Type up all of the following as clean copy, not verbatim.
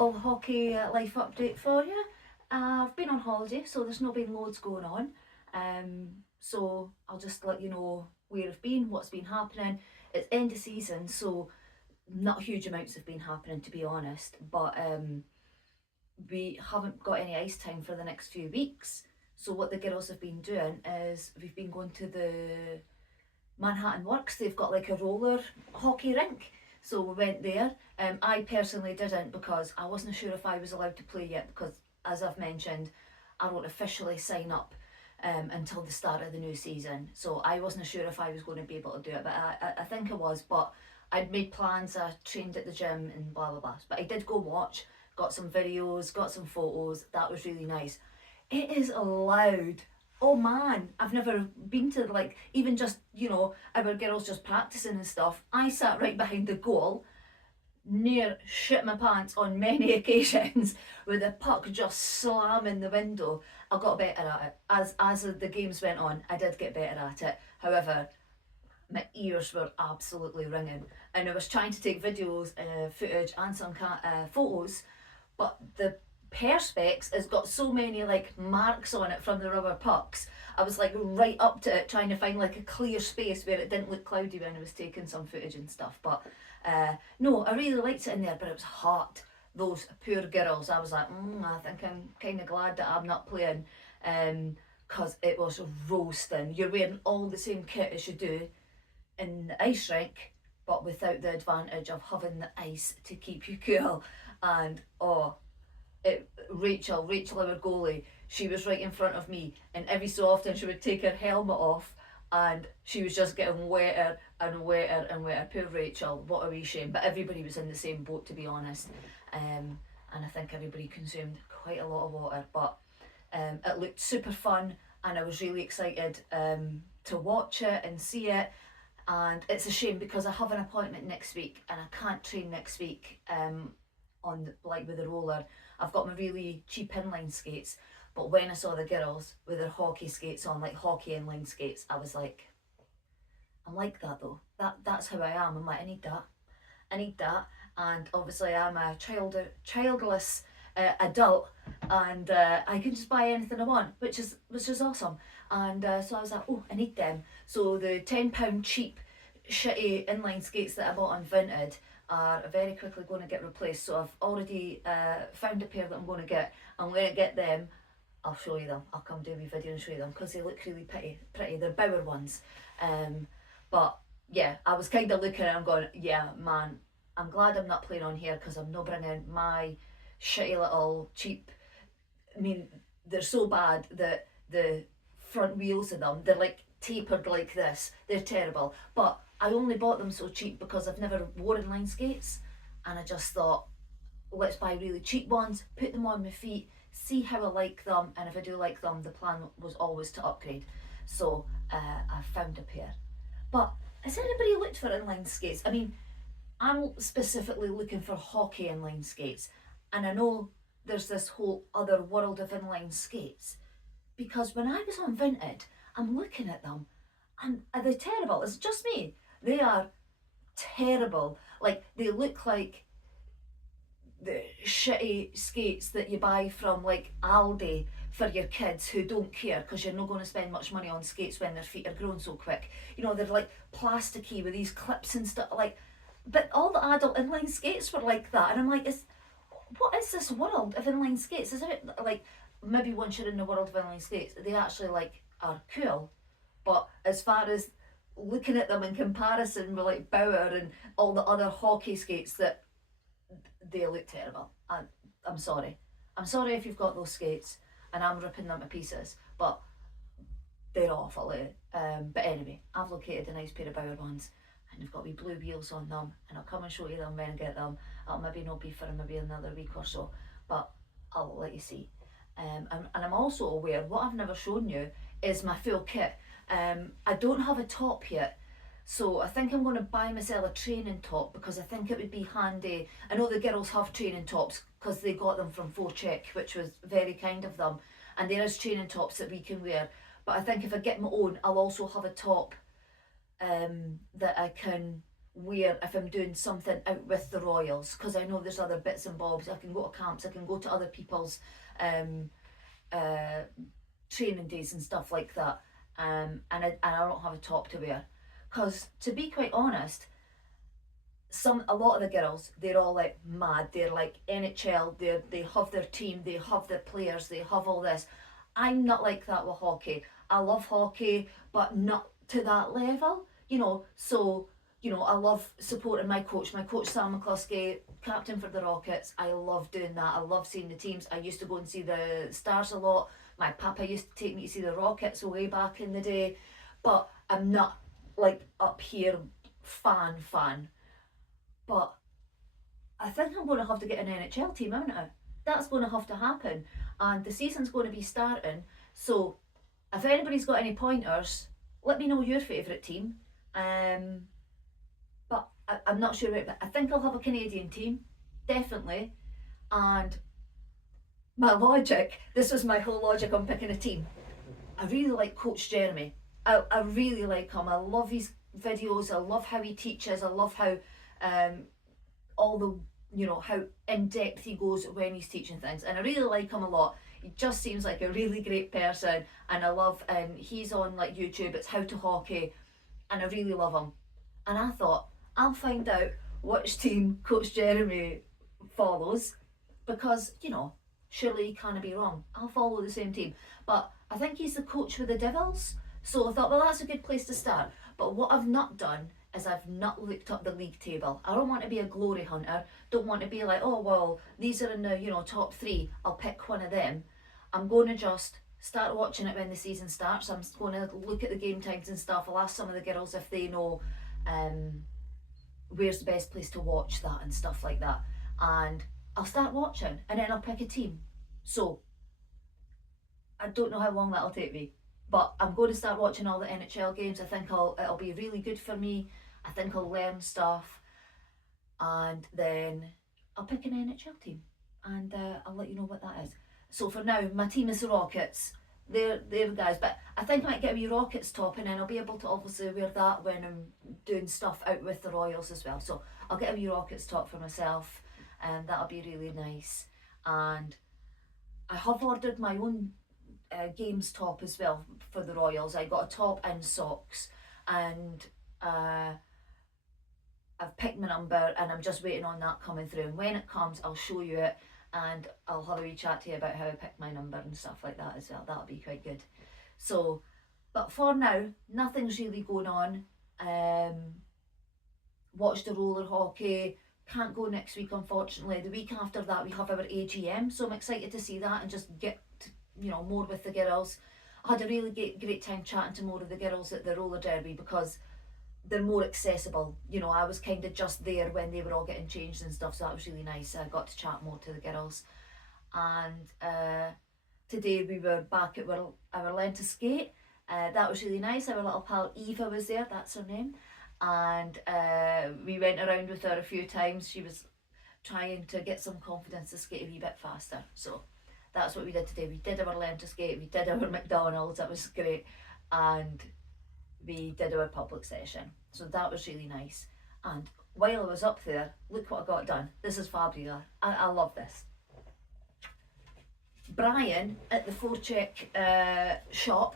little hockey life update for you. I've been on holiday, so there's not been loads going on. So I'll just let you know where I've been, what's been happening. It's end of season, so not huge amounts have been happening, to be honest. But we haven't got any ice time for the next few weeks. So what the girls have been doing is we've been going to the Manhattan Works. They've got like a roller hockey rink. So we went there. I personally didn't because I wasn't sure if I was allowed to play yet because, as I've mentioned, I don't officially sign up until the start of the new season. So I wasn't sure if I was going to be able to do it, but I think I was. But I'd made plans, I trained at the gym and blah blah blah. But I did go watch, got some videos, got some photos. That was really nice. It is loud. Oh man, I've never been to like even just our girls just practicing and stuff. I sat right behind the goal, near shit my pants on many occasions, with the puck just slamming the window. I got better at it as the games went on. I did get better at it. However, my ears were absolutely ringing, and I was trying to take videos, footage, and some photos, but the perspex has got so many like marks on it from the rubber pucks. I was like right up to it trying to find like a clear space where it didn't look cloudy when I was taking some footage and stuff. But no, I really liked it in there, but it was hot. Those poor girls, I was like, I think I'm kind of glad that I'm not playing, because it was roasting. You're wearing all the same kit as you do in the ice rink, but without the advantage of having the ice to keep you cool. And Rachel, our goalie, she was right in front of me, and every so often she would take her helmet off, and she was just getting wetter and wetter and wetter. Poor Rachel, what a wee shame. But everybody was in the same boat, to be honest, and I think everybody consumed quite a lot of water. But it looked super fun, and I was really excited to watch it and see it. And it's a shame because I have an appointment next week, and I can't train next week with the roller. I've got my really cheap inline skates, but when I saw the girls with their hockey skates on, like hockey inline skates, I was like, I'm like that though. That's how I am. I'm like, I need that. I need that. And obviously, I'm a childless adult, and I can just buy anything I want, which is awesome. And so I was like, oh, I need them. So the £10 cheap, shitty inline skates that I bought on Vinted are very quickly going to get replaced. So I've already found a pair that I'm going to get. I'm going to get them. I'll show you them. I'll come do a wee video and show you them because they look really pretty. They're Bauer ones. But yeah, I was kind of looking and I'm going, yeah, man, I'm glad I'm not playing on here because I'm not bringing my shitty little cheap. I mean, they're so bad that the front wheels of them, they're like tapered like this. They're terrible. But I only bought them so cheap because I've never worn inline skates, and I just thought, let's buy really cheap ones, put them on my feet, see how I like them, and if I do like them, the plan was always to upgrade. So I found a pair. But has anybody looked for inline skates? I mean, I'm specifically looking for hockey inline skates, and I know there's this whole other world of inline skates because when I was on Vinted, I'm looking at them, and are they terrible? Is it just me? They are terrible. Like, they look like the shitty skates that you buy from like Aldi for your kids who don't care because you're not going to spend much money on skates when their feet are growing so quick. They're like plasticky with these clips and stuff. Like, but all the adult inline skates were like that, and I'm like, what is this world of inline skates? Is it like maybe once you're in the world of inline skates, they actually like are cool, but as far as looking at them in comparison with like Bauer and all the other hockey skates, that they look terrible. I'm sorry. I'm sorry if you've got those skates and I'm ripping them to pieces, but they're awful. But anyway, I've located a nice pair of Bauer ones, and they've got wee blue wheels on them, and I'll come and show you them when I get them. I'll maybe not be for maybe another week or so, but I'll let you see. And I'm also aware, what I've never shown you is my full kit. I don't have a top yet, so I think I'm going to buy myself a training top because I think it would be handy. I know the girls have training tops because they got them from Forecheck, which was very kind of them, and there is training tops that we can wear. But I think if I get my own, I'll also have a top that I can where if I'm doing something out with the Royals, because I know there's other bits and bobs, I can go to camps, I can go to other people's training days and stuff like that, and I don't have a top to wear. Because to be quite honest, a lot of the girls, they're all like mad. They're like NHL. They have their team. They have their players. They have all this. I'm not like that with hockey. I love hockey, but not to that level. So I love supporting my coach. My coach Sam McCluskey, captain for the Rockets. I love doing that. I love seeing the teams. I used to go and see the Stars a lot. My papa used to take me to see the Rockets way back in the day, but I'm not like up here fan. But I think I'm going to have to get an NHL team, isn't it? That's going to have to happen. And the season's going to be starting. So if anybody's got any pointers, let me know your favourite team. But I'm not sure. But I think I'll have a Canadian team, definitely. And my logic, this was my whole logic on picking a team. I really like Coach Jeremy. I really like him. I love his videos. I love how he teaches. I love how all the how in depth he goes when he's teaching things, and I really like him a lot. He just seems like a really great person, and I love. And he's on like YouTube. It's How to Hockey, and I really love him. And I thought I'll find out which team Coach Jeremy follows, because surely he can't be wrong. I'll follow the same team, but I think he's the coach with the Devils. So I thought, well, that's a good place to start. But what I've not done is I've not looked up the league table. I don't want to be a glory hunter. Don't want to be like, oh well, these are in the top 3. I'll pick one of them. I'm going to just start watching it when the season starts. I'm going to look at the game times and stuff. I'll ask some of the girls if they know where's the best place to watch that and stuff like that. And I'll start watching, and then I'll pick a team. So I don't know how long that'll take me. But I'm going to start watching all the NHL games. I think it'll be really good for me. I think I'll learn stuff. And then I'll pick an NHL team. And I'll let you know what that is. So for now, my team is the Rockets. They're the guys. But I think I might get a wee Rockets top, and then I'll be able to obviously wear that when I'm doing stuff out with the Royals as well. So I'll get a wee Rockets top for myself. And that'll be really nice. And I have ordered my own games top as well for the Royals. I got a top and socks, and I've picked my number, and I'm just waiting on that coming through. And when it comes, I'll show you it, and I'll have a wee chat to you about how I picked my number and stuff like that as well. That'll be quite good. So, but for now, nothing's really going on. Watch the roller hockey. Can't go next week, unfortunately. The week after that, we have our AGM, so I'm excited to see that and just get more with the girls. I had a really great time chatting to more of the girls at the roller derby, because they're more accessible. I was kind of just there when they were all getting changed and stuff, so that was really nice. I got to chat more to the girls. And today we were back at our Learn to Skate. That was really nice. Our little pal Eva was there, that's her name. And we went around with her a few times. She was trying to get some confidence to skate a wee bit faster. So that's what we did today. We did our Learn to Skate, we did our McDonald's, that was great, and we did our public session. So that was really nice. And while I was up there, look what I got done. This is fabulous. I love this. Brian at the Forecheck shop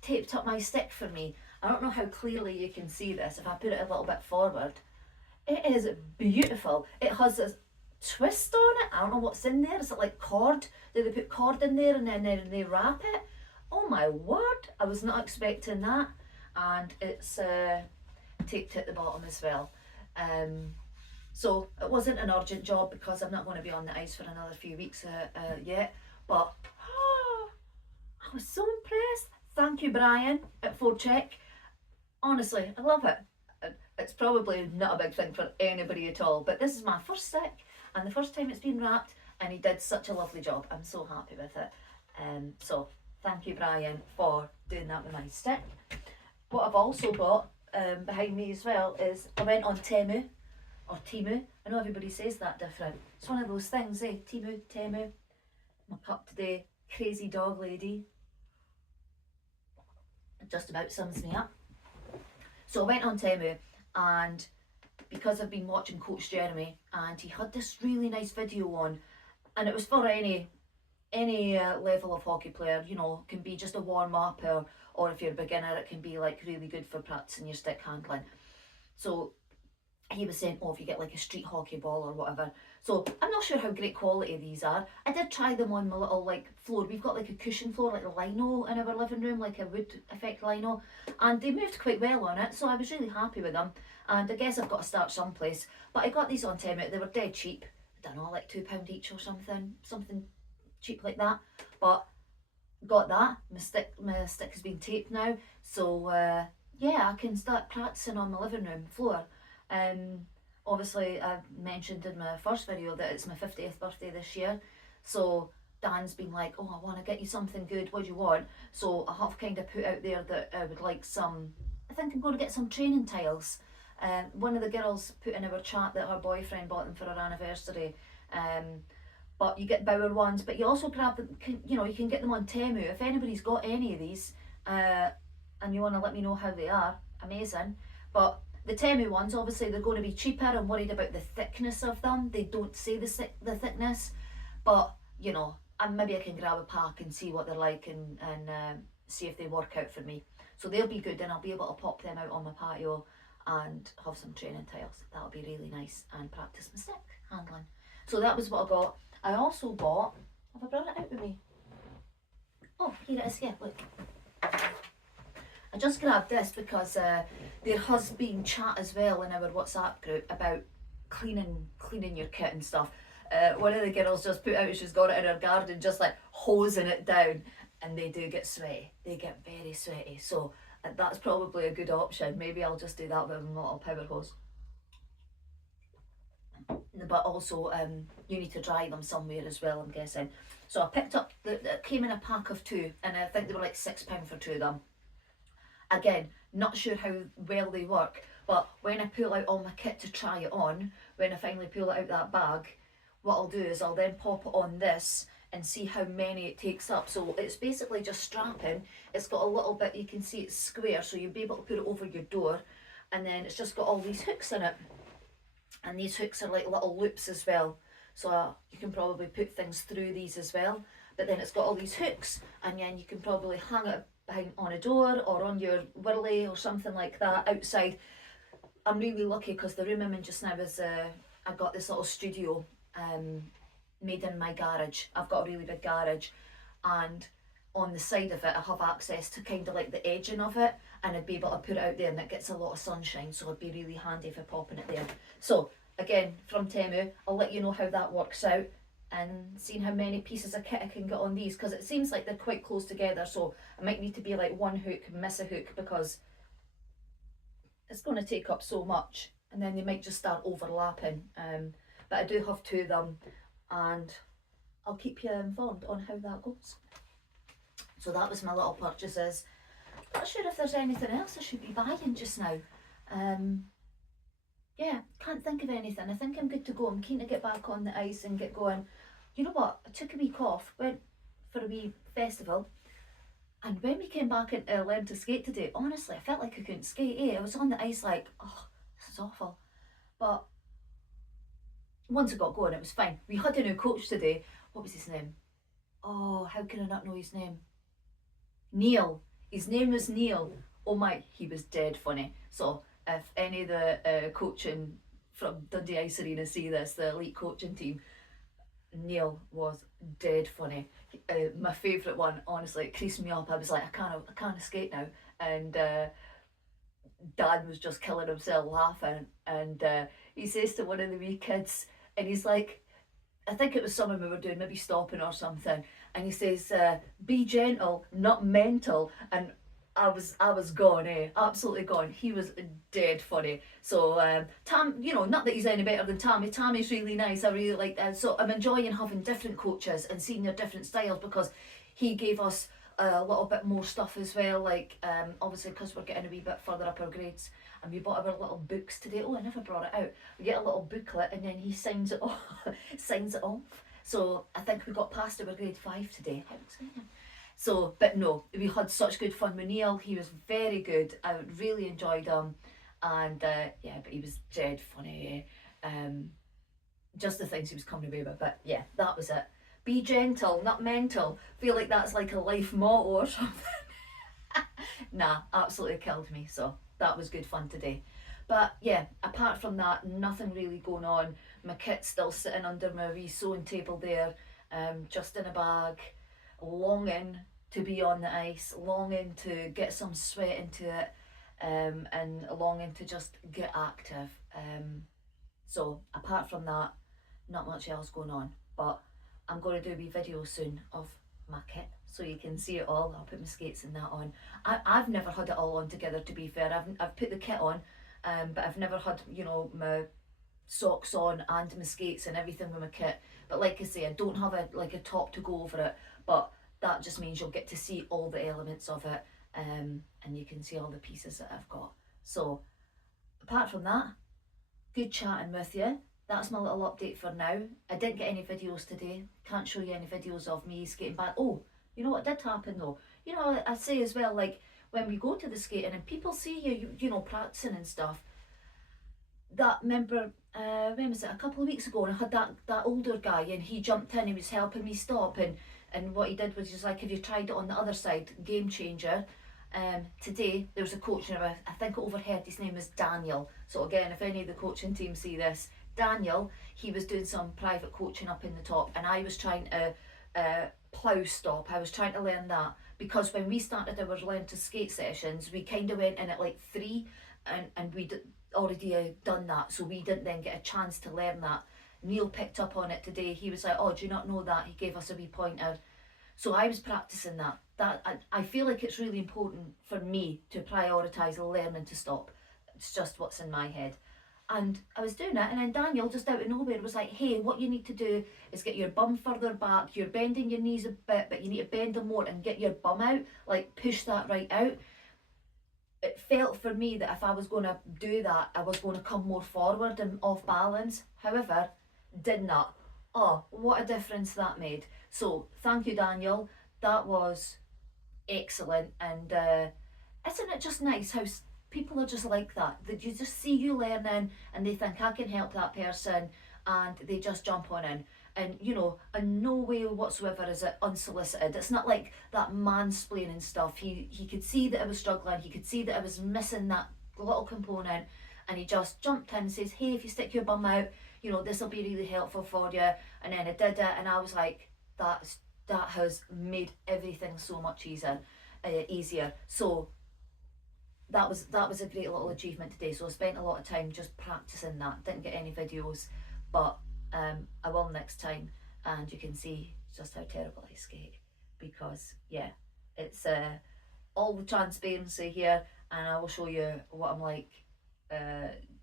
taped up my stick for me. I don't know how clearly you can see this if I put it a little bit forward. It is beautiful. It has this twist on it. I don't know what's in there. Is it like cord? Do they put cord in there and then they wrap it? Oh my word, I was not expecting that. And it's taped at the bottom as well. So it wasn't an urgent job, because I'm not going to be on the ice for another few weeks yet. But I was so impressed. Thank you, Brian at Forecheck. Honestly, I love it. It's probably not a big thing for anybody at all, but this is my first stick and the first time it's been wrapped, and he did such a lovely job. I'm so happy with it. So thank you, Brian, for doing that with my stick. What I've also got behind me as well is I went on Temu, or Timu. I know everybody says that different. It's one of those things, Timu, Temu. My pup today, crazy dog lady. It just about sums me up. So I went on Temu, and because I've been watching Coach Jeremy, and he had this really nice video on, and it was for any level of hockey player, you know, can be just a warm up, or if you're a beginner, it can be like really good for practicing your stick handling. So he was saying, oh, if you get like a street hockey ball or whatever. So I'm not sure how great quality these are. I did try them on my little like floor. We've got like a cushion floor, like a lino in our living room, like a wood effect lino, and they moved quite well on it, so I was really happy with them. And I guess I've got to start someplace. But I got these on Temu. They were dead cheap. I don't know, like £2 each or something cheap like that. But got that. My stick has been taped now, so yeah, I can start practicing on my living room floor. Obviously, I mentioned in my first video that it's my 50th birthday this year, so Dan's been like, oh, I want to get you something good, what do you want? So I have kind of put out there that I would like some, I think I'm going to get some training tiles. One of the girls put in our chat that her boyfriend bought them for her anniversary. But you get Bauer ones, but you also grab them, you know, you can get them on Temu. If anybody's got any of these and you want to let me know how they are, amazing. But the Temu ones, obviously they're going to be cheaper. I'm worried about the thickness of them. They don't say the thickness, but you know, and maybe I can grab a pack and see what they're like, and see if they work out for me. So they'll be good, and I'll be able to pop them out on my patio and have some training tiles. That'll be really nice, and practice my stick handling. So that was what I got. I also bought, have I brought it out with me? Oh, here it is, yeah, look. I just grabbed this because there has been chat as well in our WhatsApp group about cleaning your kit and stuff. One of the girls just put out she's got it in her garden, just like hosing it down, and they do get sweaty. They get very sweaty, so that's probably a good option. Maybe I'll just do that with a little power hose. But also you need to dry them somewhere as well, I'm guessing. So I picked up, it came in a pack of 2, and I think they were like £6 for 2 of them. Again, not sure how well they work, but when I pull out all my kit to try it on, when I finally pull it out that bag, what I'll do is I'll then pop it on this and see how many it takes up. So it's basically just strapping. It's got a little bit, you can see it's square, so you'll be able to put it over your door, and then it's just got all these hooks in it. And these hooks are like little loops as well, so you can probably put things through these as well. But then it's got all these hooks, and then you can probably hang it behind on a door or on your whirly or something like that outside. I'm really lucky because the room I'm in just now is I got this little studio made in my garage. I've got a really big garage, and on the side of it I have access to kind of like the edging of it, and I'd be able to put it out there, and it gets a lot of sunshine, so it'd be really handy for popping it there. So again, from Temu, I'll let you know how that works out, and seeing how many pieces of kit I can get on these, because it seems like they're quite close together, so I might need to be like one hook, miss a hook, because it's going to take up so much, and then they might just start overlapping. But I do have 2 of them, and I'll keep you informed on how that goes. So that was my little purchases. Not sure if there's anything else I should be buying just now. Yeah, can't think of anything. I think I'm good to go. I'm keen to get back on the ice and get going. You know what? I took a week off, went for a wee festival, and when we came back and learned to skate today, honestly, I felt like I couldn't skate. I was on the ice like, oh, this is awful. But once I got going, it was fine. We had a new coach today. What was his name? Oh, how can I not know his name? Neil. His name was Neil. Oh my, he was dead funny. So if any of the coaching from Dundee Ice Arena see this, the elite coaching team, Neil was dead funny. My favourite one, honestly, it creased me up. I was like, I can't skate now. And Dan was just killing himself laughing. And he says to one of the wee kids, and he's like, I think it was something we were doing, maybe stopping or something, and he says, be gentle, not mental. And I was gone, absolutely gone. He was dead funny. So Tam, you know, not that he's any better than Tammy. Tammy's really nice. I really like that. So I'm enjoying having different coaches and seeing their different styles, because he gave us a little bit more stuff as well. Like obviously, because we're getting a wee bit further up our grades, and we bought our little books today. Oh, I never brought it out. We get a little booklet, and then he signs it off. signs it off. So I think we got past our grade 5 today. How exciting! So, but no, we had such good fun with Neil. He was very good. I really enjoyed him, And yeah, but he was dead funny. Just the things he was coming away with. But yeah, that was it. Be gentle, not mental. Feel like that's like a life motto or something. Nah, absolutely killed me. So that was good fun today. But yeah, apart from that, nothing really going on. My kit's still sitting under my wee sewing table there, just in a bag, longing to be on the ice, longing to get some sweat into it, and longing to just get active. So apart from that, not much else going on. But I'm going to do a wee video soon of my kit so you can see it all. I'll put my skates and that on. I've never had it all on together, to be fair. I've put the kit on, but I've never had, you know, my socks on and my skates and everything with my kit. But like I say, I don't have a top to go over it, but that just means you'll get to see all the elements of it, and you can see all the pieces that I've got. So apart from that, good chatting with you. That's my little update for now. I didn't get any videos today. Can't show you any videos of me skating back. Oh, you know what did happen though? You know, I say as well, like when we go to the skating and people see you know, practicing and stuff. That member, when was it? A couple of weeks ago, and I had that older guy, and he jumped in. He was helping me stop, and what he did was just like, "Have you tried it on the other side?" Game changer. Today there was a coach, and I think I overheard his name was Daniel. So again, if any of the coaching team see this, Daniel, he was doing some private coaching up in the top, and I was trying to plough stop. I was trying to learn that because when we started our learn to skate sessions, we kind of went in at like 3, and we'd already done that, so we didn't then get a chance to learn that. Neil picked up on it today. He was like, "Oh, do you not know that?" He gave us a wee pointer. So I was practicing that. I feel like it's really important for me to prioritise learning to stop. It's just what's in my head. And I was doing it, and then Daniel, just out of nowhere, was like, "Hey, what you need to do is get your bum further back. You're bending your knees a bit, but you need to bend them more and get your bum out, like push that right out." It felt for me that if I was going to do that, I was going to come more forward and off balance. However, did not. Oh, what a difference that made. So thank you, Daniel. That was excellent. And isn't it just nice how people are just like that? That you just see you learning and they think, "I can help that person," and they just jump on in. And you know, in no way whatsoever is it unsolicited. It's not like that mansplaining stuff. He could see that I was struggling. He could see that I was missing that little component, and he just jumped in and says, "Hey, if you stick your bum out, you know, this will be really helpful for you." And then I did it, and I was like, that has made everything so much easier. So that was a great little achievement today. So I spent a lot of time just practicing that. Didn't get any videos, but I will next time, and you can see just how terrible I skate, because yeah, it's all the transparency here, and I will show you what I'm like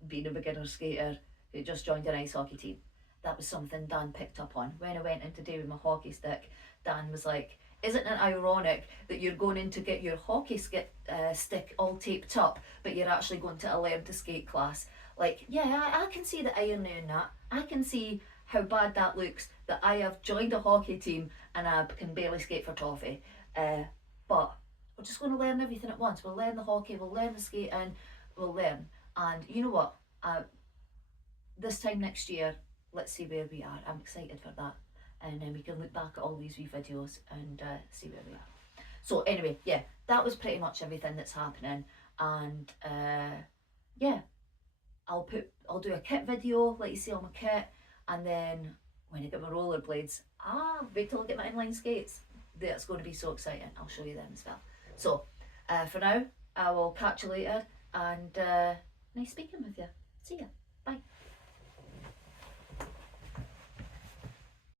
being a beginner skater who just joined an ice hockey team. That was something Dan picked up on. When I went in today with my hockey stick, Dan was like, "Isn't it ironic that you're going in to get your hockey stick all taped up, but you're actually going to a learn to skate class?" Like, yeah, I can see the irony in that. I can see how bad that looks, that I have joined a hockey team and I can barely skate for toffee. But we're just going to learn everything at once. We'll learn the hockey, we'll learn the skating, we'll learn. And you know what? This time next year, let's see where we are. I'm excited for that. And then we can look back at all these wee videos and see where we are. So anyway, yeah, that was pretty much everything that's happening. And yeah, I'll do a kit video, let you see all my kit, and then when I get my rollerblades, wait till I get my inline skates. That's going to be so exciting. I'll show you them as well. So for now, I will catch you later, and nice speaking with you. See ya. Bye.